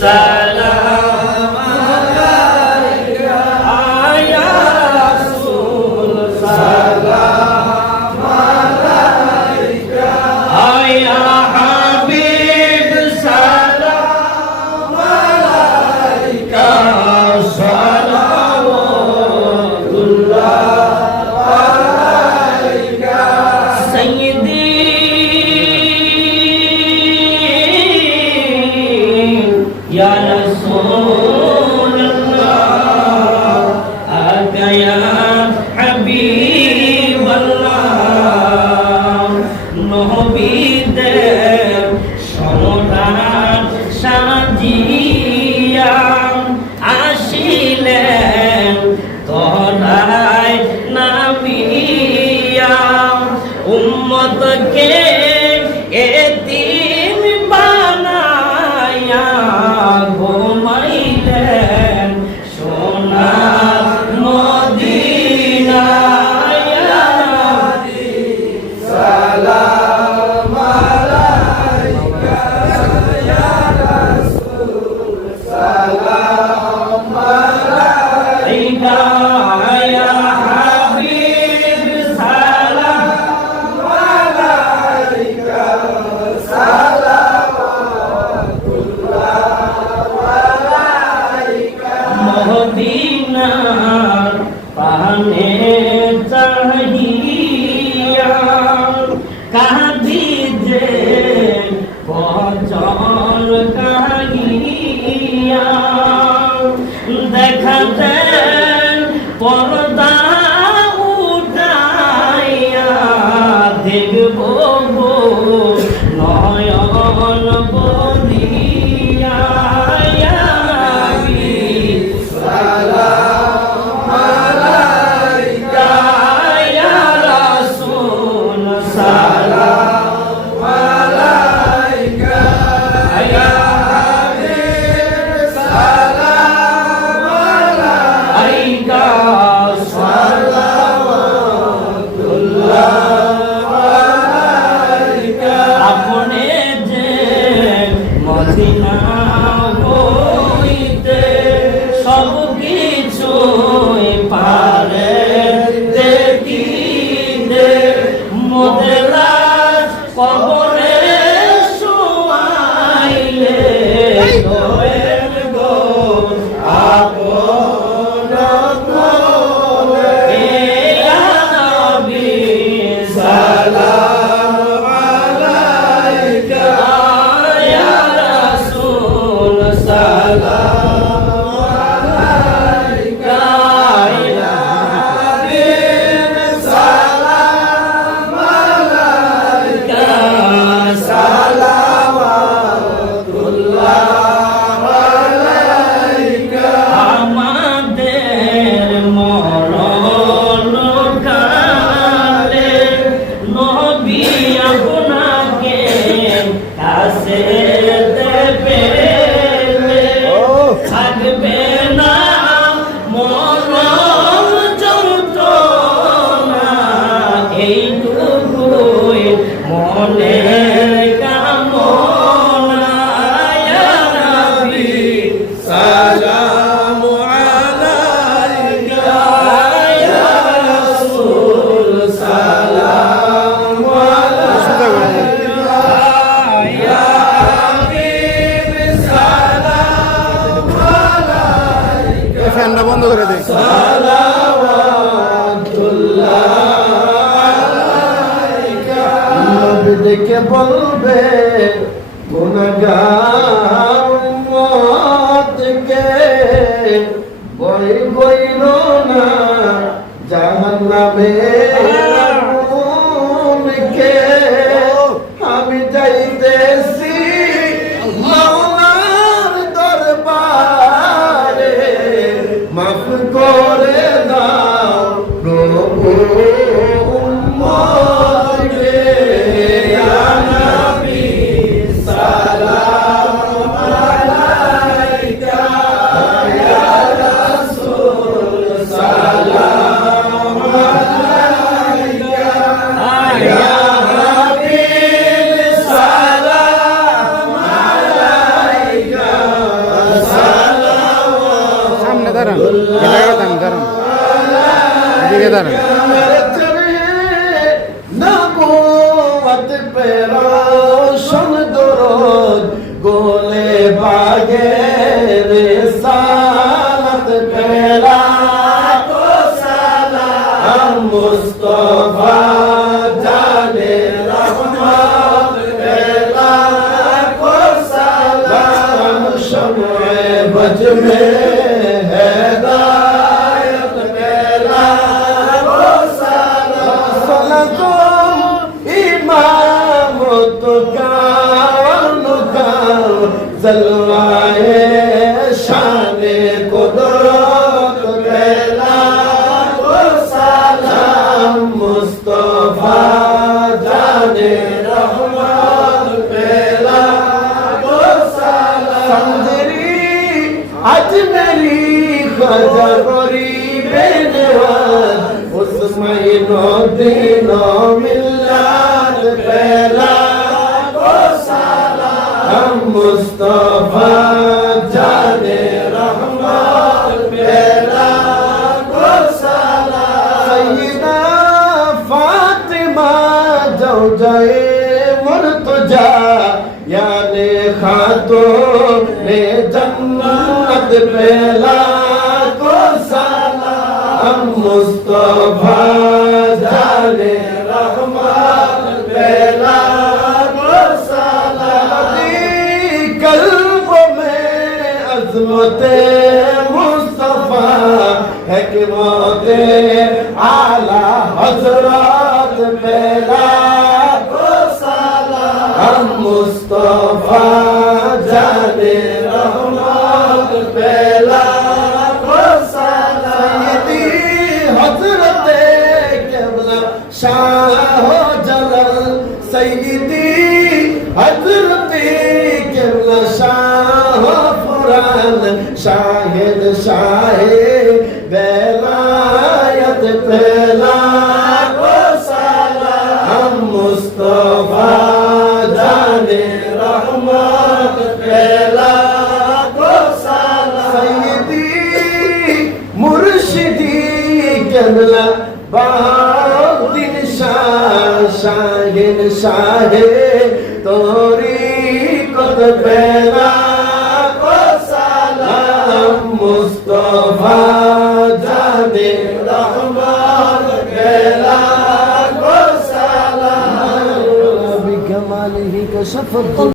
সালাম নয়ন أهدنا assim করে দিই দেখে বলবে গুণগাকে समझ में है दायत मेरा वो सारा सलको इमाम तो गावन गाव जलवाए আজমেরি খাজা গরিবে নেওয়াজ উসমাইন দিন মিল্লাত বেলা ও সালাম মুস্তফা জানে রহমত বেলা ও সালাম সৈয়দা ফাতিমা জওজায়ে মুর্তজা याने खातो ने जन्नत রহমত পেলা কো সালাম মুস্তফা জানে রহমত পেলা কো সালাম কলব মুস্তফা হিকমত আলা হযরত পেলা কো সালাম মুস্তফা জানে মুর্শিদি কেনলা বাদিন শাহিন শাহে তোরি কত বেলা সালাম মুস্তফা জানে রহমান বেলা সালাম বিকমালিহি কশফত